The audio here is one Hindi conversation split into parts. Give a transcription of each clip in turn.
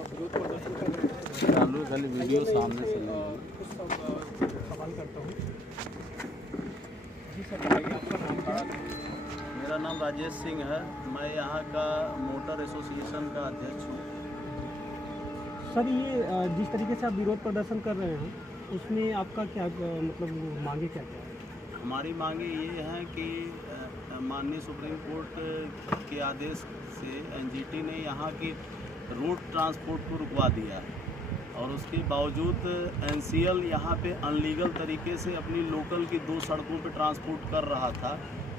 विरोध प्रदर्शन कर रहे हैं। चालू खाली वीडियो सामने से ले कुछ सवाल करता हूँ। जी सर, बताइए आपका नाम क्या है? मेरा नाम राजेश सिंह है। मैं यहाँ का मोटर एसोसिएशन का अध्यक्ष हूँ। सर, ये जिस तरीके से आप विरोध प्रदर्शन कर रहे हैं उसमें आपका क्या मतलब मांगे क्या क्या है? हमारी मांगे ये हैं कि माननीय सुप्रीम कोर्ट के आदेश से एनजीटी ने यहाँ की रोड ट्रांसपोर्ट को रुकवा दिया है और उसके बावजूद एनसीएल यहाँ पे अनलीगल तरीके से अपनी लोकल की 2 सड़कों पे ट्रांसपोर्ट कर रहा था,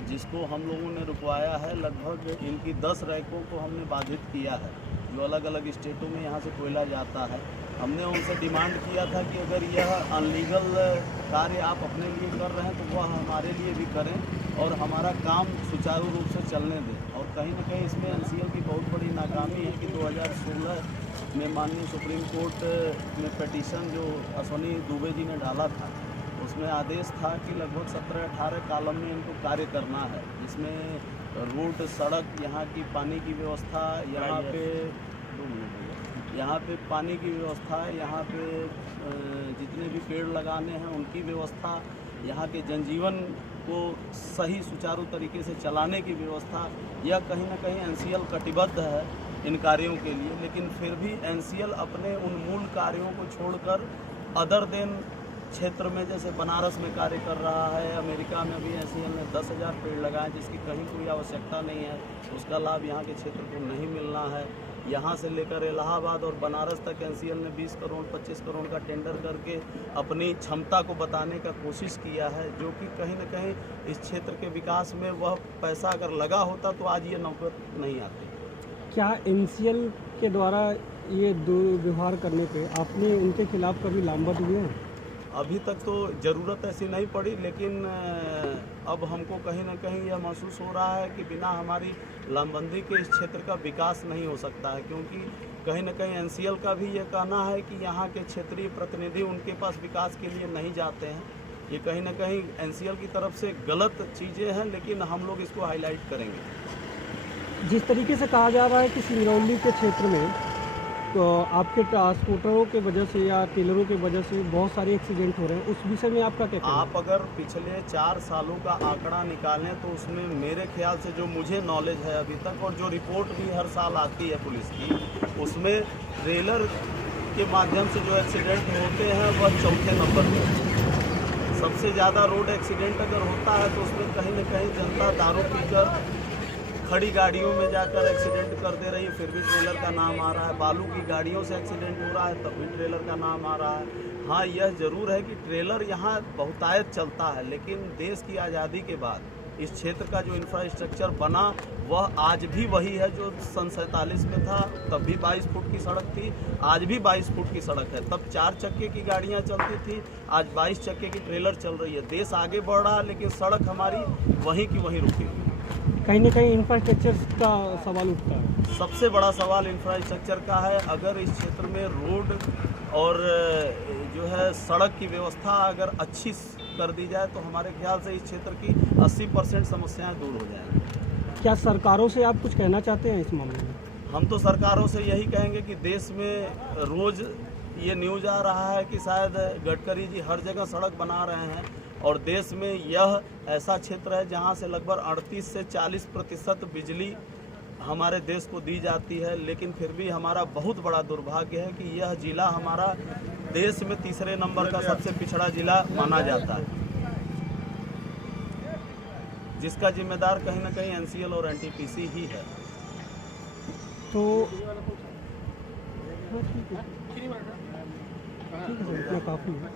जिसको हम लोगों ने रुकवाया है। लगभग इनकी 10 रैकों को हमने बाधित किया है, जो अलग अलग स्टेटों में यहाँ से कोयला जाता है। हमने उनसे डिमांड किया था कि अगर यह अनलीगल कार्य आप अपने लिए कर रहे हैं तो वह हमारे लिए भी करें और हमारा काम सुचारू रूप से चलने दें। और कहीं ना कहीं इसमें एनसीएल की बहुत बड़ी नाकामी है कि 2016 में माननीय सुप्रीम कोर्ट में पिटीशन जो अश्वनी दुबे जी ने डाला था, उसमें आदेश था कि लगभग 17-18 कॉलम में इनको कार्य करना है, जिसमें रोड, सड़क, यहाँ की पानी की व्यवस्था, यहाँ पे पानी की व्यवस्था, यहाँ पे जितने भी पेड़ लगाने हैं उनकी व्यवस्था, यहाँ के जनजीवन को सही सुचारू तरीके से चलाने की व्यवस्था, यह कहीं ना कहीं एनसीएल कटिबद्ध है इन कार्यों के लिए। लेकिन फिर भी एनसीएल अपने उन मूल कार्यों को छोड़कर अदर देन क्षेत्र में, जैसे बनारस में कार्य कर रहा है, अमेरिका में भी एनसीएल ने 10,000 पेड़ लगाए जिसकी कहीं कोई आवश्यकता नहीं है, उसका लाभ यहाँ के क्षेत्र को नहीं मिलना है। यहाँ से लेकर इलाहाबाद और बनारस तक एनसीएल ने 20 करोड़ 25 करोड़ का टेंडर करके अपनी क्षमता को बताने का कोशिश किया है, जो कि कहीं ना कहीं इस क्षेत्र के विकास में वह पैसा अगर लगा होता तो आज ये नौबत नहीं आती। क्या एनसीएल के द्वारा ये दुर्व्यवहार करने पे आपने उनके खिलाफ कभी लामबंद हुए हैं? अभी तक तो ज़रूरत ऐसी नहीं पड़ी, लेकिन अब हमको कहीं ना कहीं यह महसूस हो रहा है कि बिना हमारी लामबंदी के इस क्षेत्र का विकास नहीं हो सकता है, क्योंकि कहीं ना कहीं एनसीएल का भी ये कहना है कि यहाँ के क्षेत्रीय प्रतिनिधि उनके पास विकास के लिए नहीं जाते हैं। ये कहीं ना कहीं एनसीएल की तरफ से गलत चीज़ें हैं, लेकिन हम लोग इसको हाईलाइट करेंगे। जिस तरीके से कहा जा रहा है कि सिंगरौली के क्षेत्र में तो आपके ट्रांसपोर्टरों के वजह से या टेलरों के वजह से बहुत सारे एक्सीडेंट हो रहे हैं, उस विषय में आपका क्या कहना है? आप अगर पिछले 4 सालों का आंकड़ा निकालें तो उसमें मेरे ख्याल से जो मुझे नॉलेज है अभी तक, और जो रिपोर्ट भी हर साल आती है पुलिस की, उसमें ट्रेलर के माध्यम से जो एक्सीडेंट होते हैं वह 4थे नंबर पर। सबसे ज़्यादा रोड एक्सीडेंट अगर होता है तो उसमें कहीं ना कहीं जनता दारू पीकर खड़ी गाड़ियों में जाकर एक्सीडेंट कर दे रही है, फिर भी ट्रेलर का नाम आ रहा है। बालू की गाड़ियों से एक्सीडेंट हो रहा है, तब भी ट्रेलर का नाम आ रहा है। हाँ, यह ज़रूर है कि ट्रेलर यहाँ बहुतायत चलता है, लेकिन देश की आज़ादी के बाद इस क्षेत्र का जो इंफ्रास्ट्रक्चर बना वह आज भी वही है जो सन 47 में था। तब भी 22 फुट की सड़क थी, आज भी 22 फुट की सड़क है। तब 4 चक्के की गाड़ियाँ चलती थी, आज 22 चक्के की ट्रेलर चल रही है। देश आगे बढ़ रहा है, लेकिन सड़क हमारी वहीं की वहीं रुकी हुई है। कहीं ना कहीं इंफ्रास्ट्रक्चर का सवाल उठता है। सबसे बड़ा सवाल इंफ्रास्ट्रक्चर का है। अगर इस क्षेत्र में रोड और जो है सड़क की व्यवस्था अगर अच्छी कर दी जाए तो हमारे ख्याल से इस क्षेत्र की 80% समस्याएं दूर हो जाएंगी। क्या सरकारों से आप कुछ कहना चाहते हैं इस मामले में? हम तो सरकारों से यही कहेंगे कि देश में रोज़ ये न्यूज़ आ रहा है कि शायद गडकरी जी हर जगह सड़क बना रहे हैं, और देश में यह ऐसा क्षेत्र है जहां से लगभग 38 से 40% बिजली हमारे देश को दी जाती है। लेकिन फिर भी हमारा बहुत बड़ा दुर्भाग्य है कि यह जिला हमारा देश में 3रे नंबर का सबसे पिछड़ा जिला माना जाता है, जिसका जिम्मेदार कहीं ना कहीं एनसीएल और एनटीपीसी ही है। तो ठीक है, इतना काफ़ी है।